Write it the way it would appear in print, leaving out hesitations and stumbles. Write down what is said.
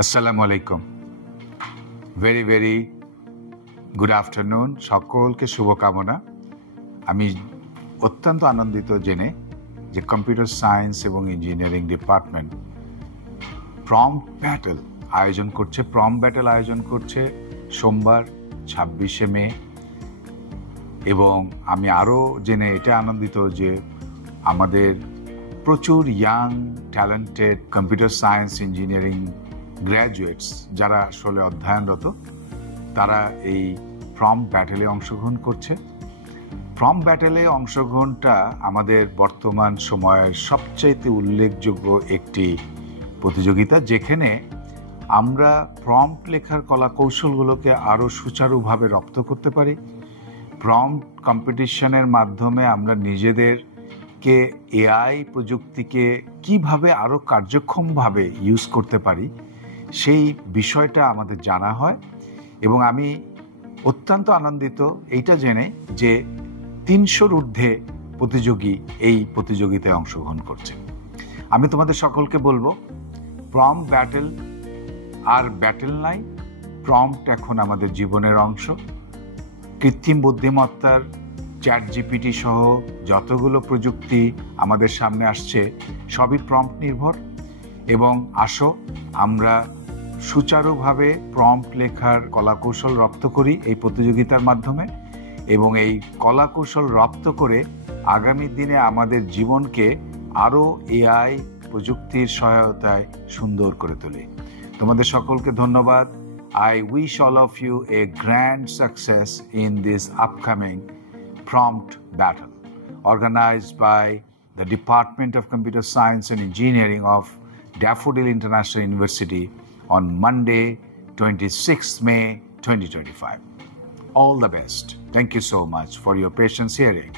আসসালামু আলাইকুম। Very good afternoon. সকলকে শুভকামনা। আমি অত্যন্ত আনন্দিত জেনে যে কম্পিউটার সায়েন্স এবং ইঞ্জিনিয়ারিং ডিপার্টমেন্ট প্রম্পট ব্যাটেল আয়োজন করছে সোমবার 26শে মে। এবং আমি আরও জেনে এটা আনন্দিত যে আমাদের প্রচুর young talented computer science engineering graduates যারা আসলে অধ্যয়নরত তারা এই প্রম্পট ব্যাটেলে অংশগ্রহণ করছে। প্রম্পট ব্যাটেলে অংশগ্রহণটা আমাদের বর্তমান সময়ের সবচাইতে উল্লেখযোগ্য একটি প্রতিযোগিতা, যেখানে আমরা প্রম্পট লেখার কলা কৌশলগুলোকে আরও সুচারুভাবে রপ্ত করতে পারি। প্রম্পট কম্পিটিশনের মাধ্যমে আমরা নিজেদেরকে এআই প্রযুক্তিকে কিভাবে আরও কার্যক্ষমভাবে ইউজ করতে পারি সেই বিষয়টা আমাদের জানা হয়। এবং আমি অত্যন্ত আনন্দিত এইটা জেনে যে 300-র ঊর্ধ্বে প্রতিযোগী এই প্রতিযোগিতায় অংশগ্রহণ করছে। আমি তোমাদের সকলকে বলবো, প্রম্পট ব্যাটেল আর ব্যাটেল নাই, প্রম্পট এখন আমাদের জীবনের অংশ। কৃত্রিম বুদ্ধিমত্তার চ্যাটজিপিটি সহ যতগুলো প্রযুক্তি আমাদের সামনে আসছে সবই প্রম্পট নির্ভর। এবং আসো আমরা সুচারুভাবে প্রম্পট লেখার কলাকৌশল রপ্ত করি এই প্রতিযোগিতার মাধ্যমে, এবং এই কলাকৌশল রপ্ত করে আগামী দিনে আমাদের জীবনকে আরও এআই প্রযুক্তির সহায়তায় সুন্দর করে তুলি। তোমাদের সকলকে ধন্যবাদ। I wish all of you a grand success in this upcoming prompt battle organized by the Department of Computer Science and Engineering of Daffodil International University on Monday, 26th May 2025. All the best. Thank you so much for your patience hearing.